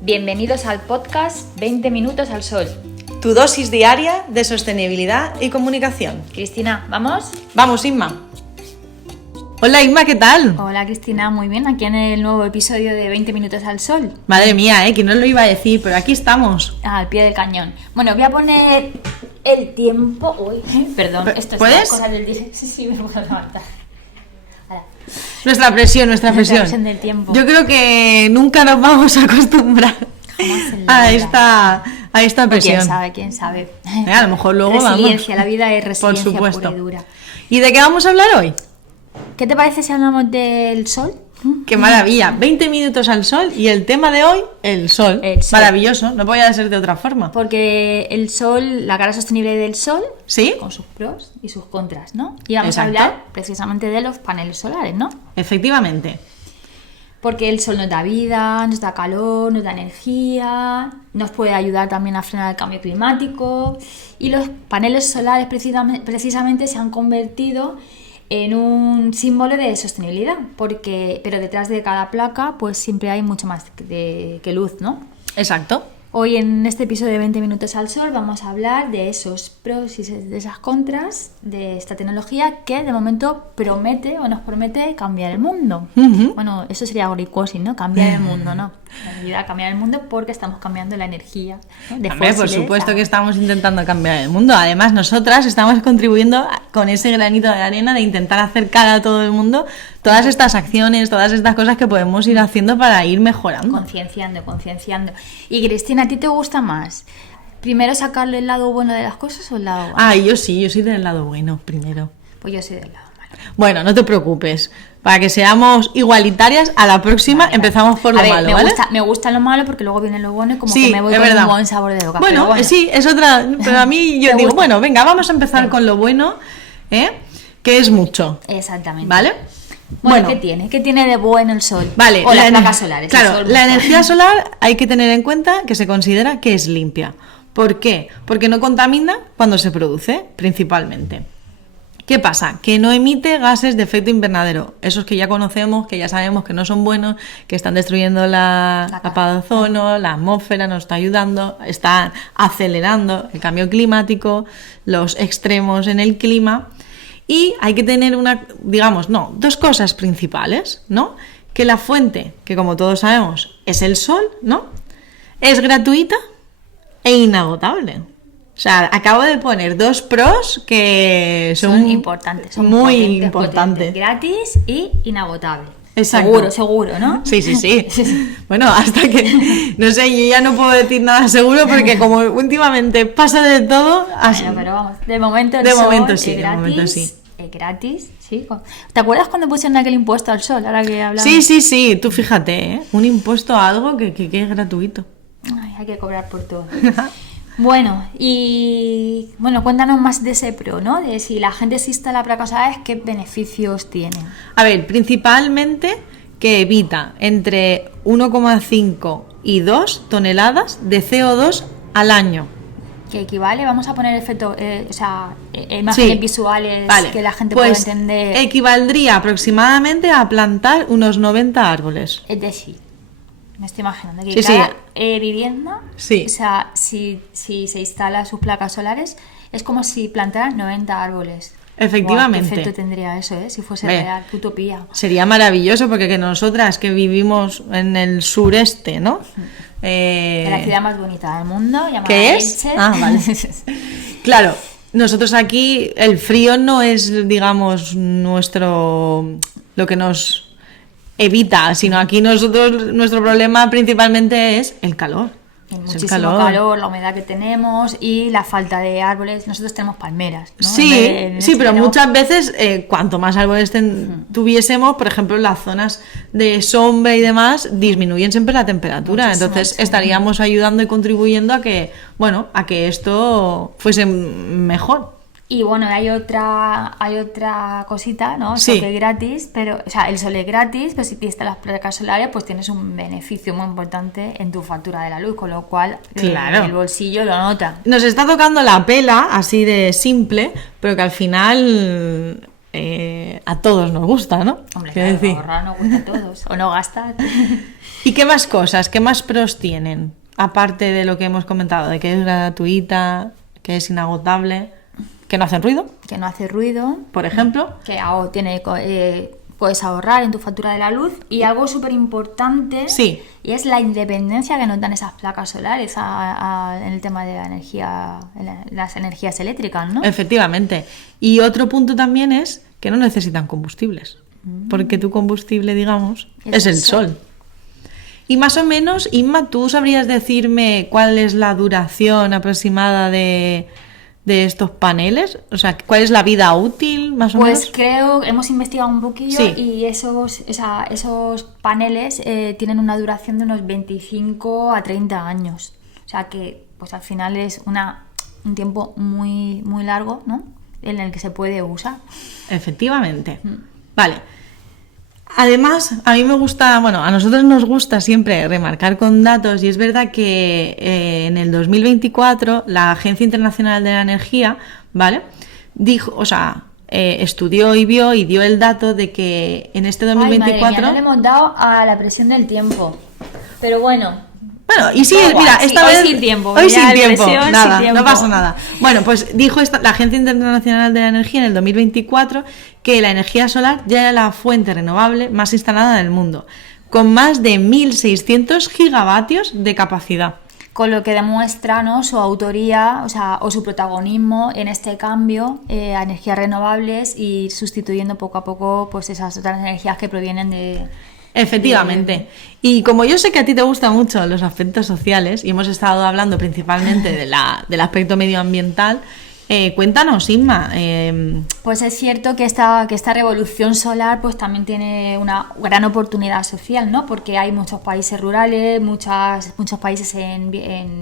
Bienvenidos al podcast 20 minutos al sol. Tu dosis diaria de sostenibilidad y comunicación. Cristina, ¿vamos? Vamos, Inma. Hola, Inma, ¿qué tal? Hola, Cristina, muy bien. Aquí en el nuevo episodio de 20 minutos al sol. Madre mía, que no lo iba a decir, pero aquí estamos. Al pie del cañón. Bueno, voy a poner el tiempo. Uy, perdón, esto es ¿Puedes? una cosa del día. Sí, me puedo levantar. Ahora. Nuestra presión. Nuestra presión del tiempo. Yo creo que nunca nos vamos a acostumbrar a esta presión. ¿Quién sabe? A lo mejor luego resiliencia, vamos. La vida es resiliencia, por supuesto. Pura y dura. ¿Y de qué vamos a hablar hoy? ¿Qué te parece si hablamos del sol? ¡Qué maravilla! 20 minutos al sol y el tema de hoy, el sol. Maravilloso, no podía ser de otra forma. Porque el sol, la cara sostenible del sol, ¿sí? Con sus pros y sus contras, ¿no? Y vamos a hablar precisamente de los paneles solares, ¿no? Efectivamente. Porque el sol nos da vida, nos da calor, nos da energía, nos puede ayudar también a frenar el cambio climático. Y los paneles solares precisamente se han convertido en un símbolo de sostenibilidad, pero detrás de cada placa pues siempre hay mucho más que luz, ¿no? Exacto. Hoy en este episodio de 20 minutos al sol vamos a hablar de esos pros y de esas contras de esta tecnología que de momento promete o nos promete cambiar el mundo. Uh-huh. Bueno, eso sería goricosis, ¿no? Cambiar el mundo, ¿no? Ayudar a cambiar el mundo porque estamos cambiando la energía, ¿no? De fósiles. Por supuesto que estamos intentando cambiar el mundo. Además, nosotras estamos contribuyendo con ese granito de arena de intentar acercar a todo el mundo todas estas acciones, todas estas cosas que podemos ir haciendo para ir mejorando. Concienciando. Y Cristina, ¿a ti te gusta más primero sacarle el lado bueno de las cosas o el lado malo? Yo soy del lado bueno primero. Pues yo soy del lado malo. Bueno, no te preocupes. Para que seamos igualitarias, a la próxima empezamos por lo malo, ¿vale? Me gusta lo malo porque luego viene lo bueno y como que me voy con un buen sabor de boca. Bueno, sí, es otra. Pero a mí yo digo, bueno, venga, vamos a empezar con lo bueno, que es mucho. Exactamente. ¿Vale? Bueno, ¿qué tiene de bueno el sol? Vale, o las placas solares. Claro, la energía solar hay que tener en cuenta que se considera que es limpia. ¿Por qué? Porque no contamina cuando se produce, principalmente. ¿Qué pasa? Que no emite gases de efecto invernadero, esos que ya conocemos, que ya sabemos que no son buenos, que están destruyendo la capa de ozono, la atmósfera, nos está ayudando, están acelerando el cambio climático, los extremos en el clima. Y hay que tener dos cosas principales, ¿no? Que la fuente, que como todos sabemos es el sol, ¿no? Es gratuita e inagotable. O sea, acabo de poner dos pros que son importantes, son muy importantes. Gratis y inagotable. Exacto. Seguro, ¿no? Sí. Bueno, hasta que, no sé, yo ya no puedo decir nada seguro porque como últimamente pasa de todo... Bueno, pero vamos, de momento sí. Es gratis, sí. ¿Te acuerdas cuando pusieron aquel impuesto al sol? Ahora que hablamos. Sí, tú fíjate, un impuesto a algo que es gratuito. Ay, hay que cobrar por todo. Bueno, cuéntanos más de ese pro, ¿no? De si la gente se instala placas solares, ¿qué beneficios tiene? A ver, principalmente que evita entre 1,5 y 2 toneladas de CO2 al año. Que equivale, vamos a poner efectos, imágenes visuales que la gente pueda entender. Equivaldría aproximadamente a plantar unos 90 árboles. Es decir, me estoy imaginando que cada vivienda, o sea, si se instala sus placas solares, es como si plantaran 90 árboles. Efectivamente. Wow, ¿qué efecto tendría eso, si fuese real? Qué utopía. Sería maravilloso porque que nosotras que vivimos en el sureste, ¿no? De la ciudad más bonita del mundo, llamada ¿qué es? Elche. Vale. Claro, nosotros aquí el frío no es, digamos, lo que nos evita, sino aquí nuestro problema principalmente es el calor. Muchísimo calor, la humedad que tenemos y la falta de árboles. Nosotros tenemos palmeras, ¿no? Sí, pero muchas veces cuanto más árboles tuviésemos, por ejemplo, en las zonas de sombra y demás, disminuyen siempre la temperatura. Muchísimo, entonces estaríamos ayudando y contribuyendo a que esto fuese mejor. Y bueno, hay otra cosita, ¿no? El sol es gratis, el sol es gratis, pero si te instalas las placas solares, pues tienes un beneficio muy importante en tu factura de la luz, con lo cual el bolsillo lo nota. Nos está tocando la pela, así de simple, pero que al final a todos nos gusta, ¿no? Hombre, Quiero claro, decir. ahorrar nos gusta a todos. O no gastar. ¿Y qué más cosas, qué más pros tienen? Aparte de lo que hemos comentado, de que es gratuita, que es inagotable, que no hacen ruido, Que no hace ruido. por ejemplo. Que puedes ahorrar en tu factura de la luz. Y algo súper importante. Sí. Y es la independencia que nos dan esas placas solares en el tema de la energía, las energías eléctricas, ¿no? Efectivamente. Y otro punto también es que no necesitan combustibles. Porque tu combustible, digamos, es el sol. Y más o menos, Inma, ¿tú sabrías decirme cuál es la duración aproximada de estos paneles? O sea, ¿cuál es la vida útil, más o Pues menos? creo, hemos investigado un poquillo Sí. y esos paneles tienen una duración de unos 25 a 30 años. O sea que pues al final es un tiempo muy, muy largo, ¿no? En el que se puede usar. Efectivamente. Vale. Además, a mí me gusta, bueno, a nosotros nos gusta siempre remarcar con datos y es verdad que en el 2024 la Agencia Internacional de la Energía, ¿vale? Dijo, o sea, estudió y vio y dio el dato de que en este 2024... Ay, madre mía, no le hemos dado a la presión del tiempo. Pero bueno, Bueno, y sí, Da igual, mira, sí, esta hoy vez... sin tiempo, Hoy ya sin de tiempo, presión, nada, sin tiempo. no pasa nada. Bueno, pues dijo la Agencia Internacional de la Energía en el 2024 que la energía solar ya era la fuente renovable más instalada en el mundo, con más de 1.600 gigavatios de capacidad. con lo que demuestra, ¿no?, su autoría, o su protagonismo en este cambio a energías renovables y sustituyendo poco a poco pues esas otras energías que provienen de... Efectivamente. Y como yo sé que a ti te gustan mucho los aspectos sociales y hemos estado hablando principalmente del aspecto medioambiental, cuéntanos, Inma. Pues es cierto que esta revolución solar pues también tiene una gran oportunidad social, ¿no? Porque hay muchos países rurales, muchos países en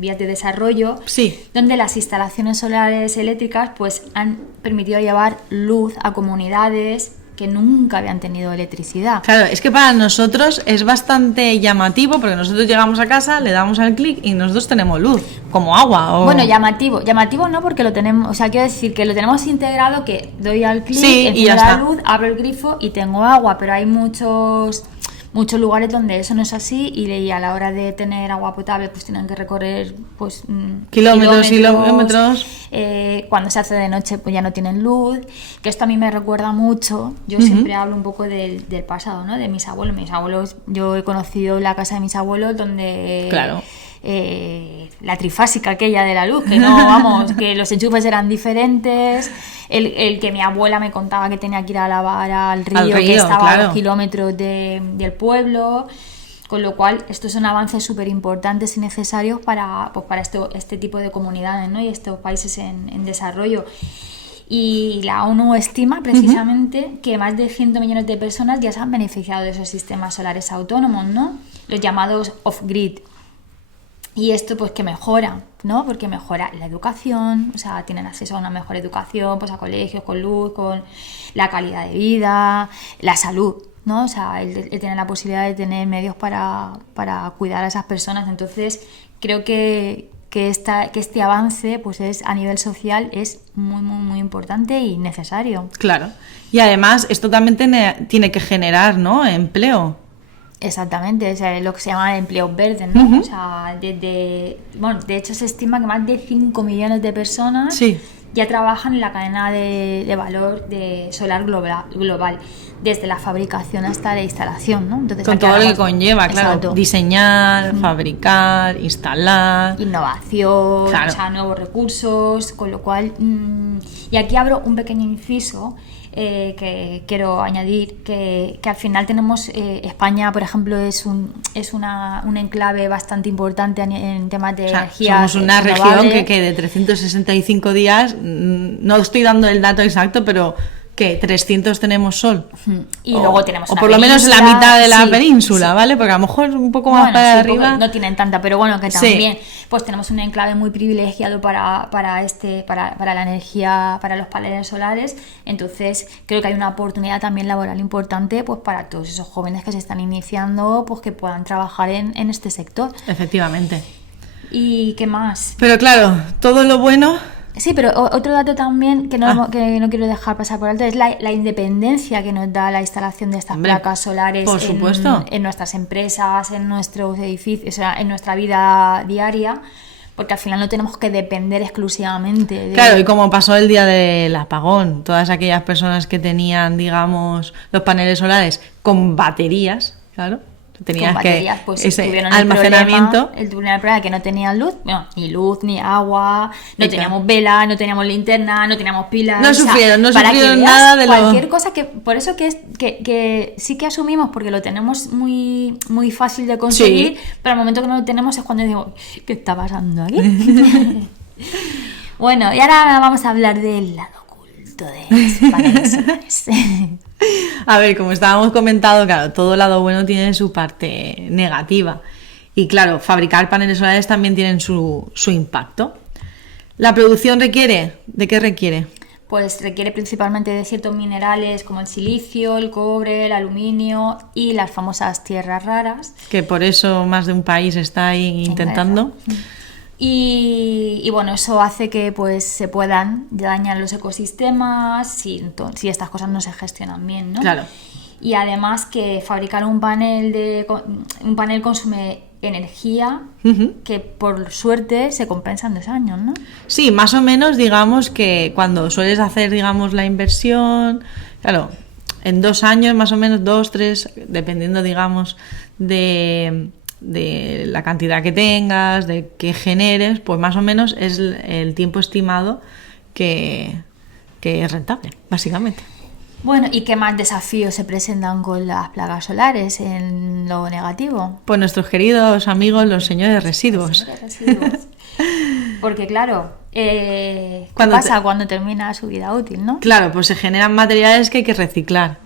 vías de desarrollo, Sí. donde las instalaciones solares eléctricas pues han permitido llevar luz a comunidades que nunca habían tenido electricidad. Claro, es que para nosotros es bastante llamativo porque nosotros llegamos a casa, le damos al clic y nosotros tenemos luz, como agua. O... Bueno, llamativo no porque lo tenemos, o sea, quiero decir que lo tenemos integrado, que doy al clic, Sí, y enciendo ya la está. luz, abro el grifo y tengo agua, pero hay muchos lugares donde eso no es así y a la hora de tener agua potable pues tienen que recorrer pues Kilómetros y kilómetros. Cuando se hace de noche pues ya no tienen luz, que esto a mí me recuerda mucho. Yo siempre hablo un poco del pasado, ¿no? De mis abuelos, yo he conocido la casa de mis abuelos donde Claro. La trifásica aquella de la luz, que no, vamos, que los enchufes eran diferentes, el que mi abuela me contaba que tenía que ir a lavar al río, que estaba a claro. 2 kilómetros del pueblo, con lo cual estos son avances súper importantes y necesarios para este tipo de comunidades, ¿no? Y estos países en desarrollo. Y la ONU estima precisamente que más de 100 millones de personas ya se han beneficiado de esos sistemas solares autónomos, ¿no? Los llamados off-grid. Y esto pues que mejora, ¿no? Porque mejora la educación, o sea, tienen acceso a una mejor educación, pues a colegios con luz, con la calidad de vida, la salud, ¿no? O sea, el tener la posibilidad de tener medios para cuidar a esas personas. Entonces, creo que este avance pues es a nivel social es muy, muy, muy importante y necesario. Claro. Y además esto también tiene que generar, ¿no?, empleo. Exactamente, o sea, lo que se llama empleos verdes, ¿no? O sea, de hecho se estima que más de 5 millones de personas Sí. ya trabajan en la cadena de valor de solar global, desde la fabricación hasta la instalación, ¿no? Entonces, Con aquí todo lo que hablamos- conlleva, claro. Exacto. Diseñar, fabricar, instalar. Innovación, Claro. o sea, nuevos recursos, con lo cual... y aquí abro un pequeño inciso que quiero añadir, que al final tenemos... España, por ejemplo, es un enclave bastante importante en temas de O sea, energía somos una renovable. región que de 365 días, no estoy dando el dato exacto, pero que 300 tenemos sol. Y luego tenemos o una por lo menos la península, mitad de la sí, península, sí. ¿vale? Porque a lo mejor un poco más Bueno, para sí, arriba. porque no tienen tanta, pero bueno, que Sí. también pues tenemos un enclave muy privilegiado para la energía, para los paneles solares. Entonces creo que hay una oportunidad también laboral importante pues para todos esos jóvenes que se están iniciando, pues que puedan trabajar en este sector. Efectivamente. ¿Y qué más? Pero claro, todo lo bueno Sí, pero otro dato también que no quiero dejar pasar por alto es la independencia que nos da la instalación de estas Hombre, placas solares por supuesto. en nuestras empresas, en nuestros edificios, o sea, en nuestra vida diaria, porque al final no tenemos que depender exclusivamente de... Claro, y como pasó el día del apagón, todas aquellas personas que tenían, digamos, los paneles solares con baterías, claro, tenías con baterías, que pues ese tuvieron almacenamiento. el problema de que no tenían luz, bueno, ni luz, ni agua, no Y teníamos vela, no teníamos linterna, no teníamos pilas. No o sea, sufrieron para que veas nada de cualquier lo... cosa que, por eso que sí que asumimos, porque lo tenemos muy, muy fácil de conseguir, Sí. pero al momento que no lo tenemos es cuando digo, ¿qué está pasando aquí? Bueno, y ahora vamos a hablar del lado oculto de los paneles solares. A ver, como estábamos comentando, claro, todo lado bueno tiene su parte negativa. Y claro, fabricar paneles solares también tienen su impacto. ¿La producción requiere? ¿De qué requiere? Pues requiere principalmente de ciertos minerales como el silicio, el cobre, el aluminio y las famosas tierras raras. Que por eso más de un país está ahí intentando. Y bueno, eso hace que pues se puedan dañar los ecosistemas si estas cosas no se gestionan bien, ¿no? Claro. Y además que fabricar un panel consume energía que por suerte se compensa en 2 años, ¿no? Sí, más o menos, digamos que cuando sueles hacer, digamos, la inversión, claro, en 2 años, más o menos, 2, 3, dependiendo, digamos, de la cantidad que tengas, de que generes, pues más o menos es el tiempo estimado que es rentable, básicamente. Bueno, ¿y qué más desafíos se presentan con las placas solares en lo negativo? Pues nuestros queridos amigos, los señores residuos. Porque claro, ¿qué Cuando pasa cuando termina su vida útil, no? Claro, pues se generan materiales que hay que reciclar.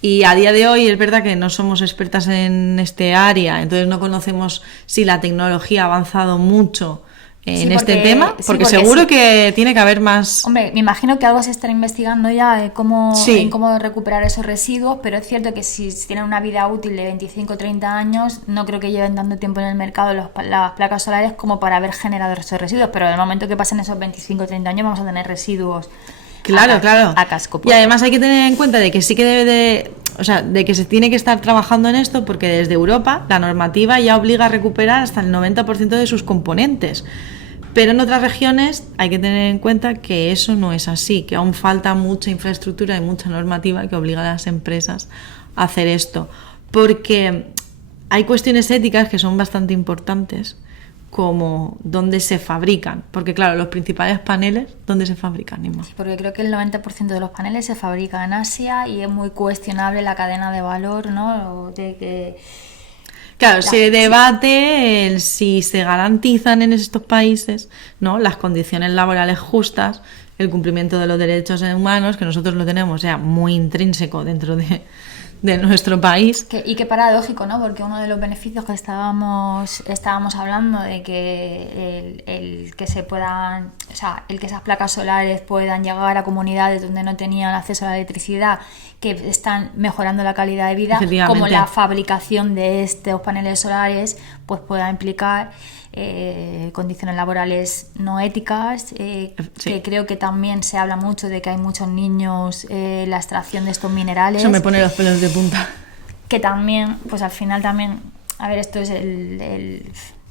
Y a día de hoy es verdad que no somos expertas en este área, entonces no conocemos si la tecnología ha avanzado mucho en este tema, porque seguro que tiene que haber más... Hombre, me imagino que algo se estará investigando ya de cómo recuperar esos residuos, pero es cierto que si tienen una vida útil de 25 o 30 años, no creo que lleven tanto tiempo en el mercado las placas solares como para haber generado esos residuos, pero en el momento que pasen esos 25 o 30 años vamos a tener residuos. Claro. A casco. Y además hay que tener en cuenta de que sí que de que se tiene que estar trabajando en esto, porque desde Europa la normativa ya obliga a recuperar hasta el 90% de sus componentes. Pero en otras regiones hay que tener en cuenta que eso no es así, que aún falta mucha infraestructura y mucha normativa que obliga a las empresas a hacer esto. Porque hay cuestiones éticas que son bastante importantes, como dónde se fabrican. Porque claro, los principales paneles, ¿dónde se fabrican, Inma? Sí, porque creo que el 90% de los paneles se fabrica en Asia y es muy cuestionable la cadena de valor, ¿no? De que... Claro, se debate si se garantizan en estos países, ¿no?, las condiciones laborales justas, el cumplimiento de los derechos humanos, que nosotros lo tenemos ya muy intrínseco dentro de nuestro país. Y qué paradójico, ¿no? Porque uno de los beneficios que estábamos hablando de que el que se puedan, o sea, el que esas placas solares puedan llegar a comunidades donde no tenían acceso a la electricidad, que están mejorando la calidad de vida, como la fabricación de estos paneles solares pues pueda implicar condiciones laborales no éticas, que creo que también se habla mucho de que hay muchos niños la extracción de estos minerales. Eso me pone los pelos de punta. Que también, pues al final también, a ver, esto es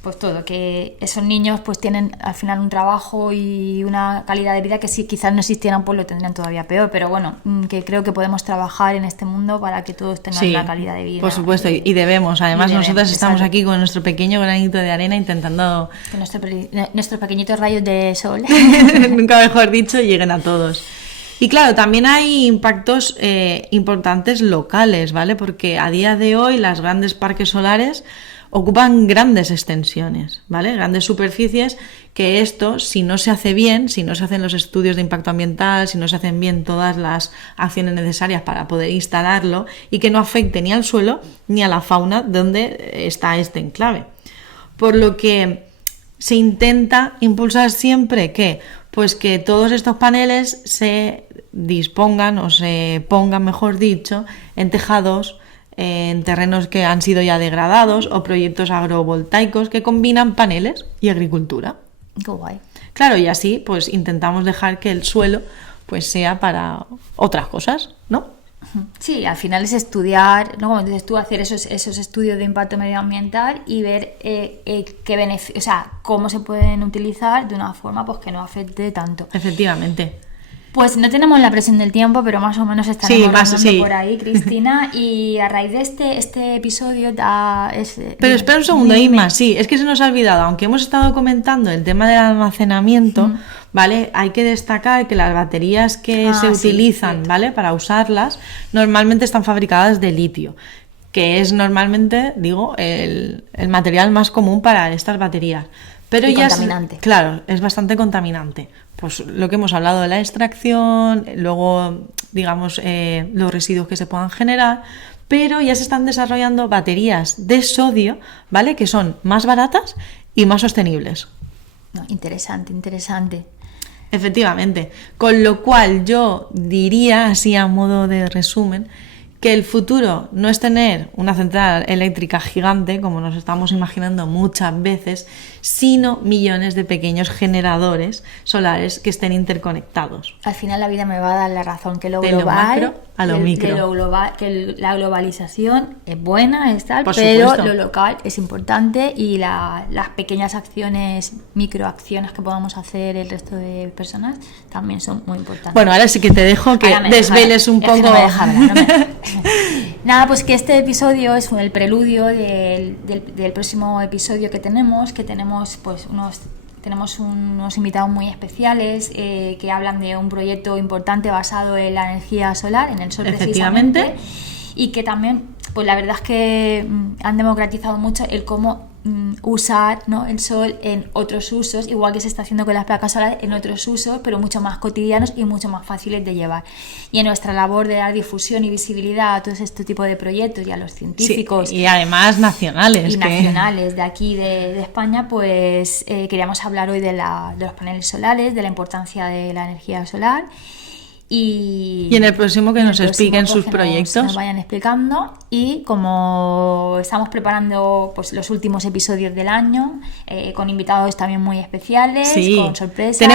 pues todo, que esos niños pues tienen al final un trabajo y una calidad de vida que si quizás no existieran pues lo tendrían todavía peor, pero bueno, que creo que podemos trababar en este mundo para que todos tengan una calidad de vida. Por supuesto, y debemos, además nosotros estamos aquí con nuestro pequeño granito de arena intentando... Que nuestros pequeñitos rayos de sol, nunca mejor dicho, lleguen a todos. Y claro, también hay impactos importantes locales, ¿vale? Porque a día de hoy las grandes parques solares ocupan grandes extensiones, ¿vale? Grandes superficies, que esto, si no se hace bien, si no se hacen los estudios de impacto ambiental, si no se hacen bien todas las acciones necesarias para poder instalarlo y que no afecte ni al suelo ni a la fauna donde está este enclave. Por lo que se intenta impulsar siempre pues que todos estos paneles se dispongan o se pongan, mejor dicho, en tejados, en terrenos que han sido ya degradados o proyectos agrovoltaicos que combinan paneles y agricultura. Qué guay. Claro, y así pues intentamos dejar que el suelo pues sea para otras cosas, ¿no? Sí, al final es estudiar, ¿no? Como dices tú, hacer esos estudios de impacto medioambiental y ver qué o sea, cómo se pueden utilizar de una forma pues que no afecte tanto. Efectivamente. Pues no tenemos la presión del tiempo, pero más o menos estaremos por ahí, Cristina. Y a raíz de este episodio Pero espera un segundo, Inma, sí, es que se nos ha olvidado, aunque hemos estado comentando el tema del almacenamiento, ¿vale? Hay que destacar que las baterías que se utilizan, ¿vale? Para usarlas, normalmente están fabricadas de litio, que es normalmente, digo, el material más común para estas baterías. Pero y ya contaminante. Claro, es bastante contaminante. Pues lo que hemos hablado de la extracción, luego, digamos, los residuos que se puedan generar, pero ya se están desarrollando baterías de sodio, ¿vale? Que son más baratas y más sostenibles. No, interesante. Efectivamente. Con lo cual yo diría, así a modo de resumen, que el futuro no es tener una central eléctrica gigante, como nos estamos imaginando muchas veces, sino millones de pequeños generadores solares que estén interconectados. Al final la vida me va a dar la razón, que lo de global, lo macro a lo micro. Que la globalización es buena, es tal, Por pero supuesto. lo local es importante y las pequeñas acciones, microacciones que podamos hacer el resto de personas también son muy importantes. Bueno, ahora sí que te dejo que desveles un poco. Es que no me deja hablar, Nada, pues que este episodio es el preludio del próximo episodio que tenemos pues tenemos unos invitados muy especiales que hablan de un proyecto importante basado en la energía solar, en el sol precisamente, y que también, pues la verdad es que han democratizado mucho el cómo usar, ¿no?, el sol en otros usos, igual que se está haciendo con las placas solares en otros usos, pero mucho más cotidianos y mucho más fáciles de llevar. Y en nuestra labor de dar difusión y visibilidad a todo este tipo de proyectos y a los científicos, sí, y además nacionales, nacionales de aquí de España, pues queríamos hablar hoy de los paneles solares, de la importancia de la energía solar. Y en el próximo que nos expliquen sus proyectos. Nos vayan explicando. Y como estamos preparando pues los últimos episodios del año, con invitados también muy especiales, con sorpresas.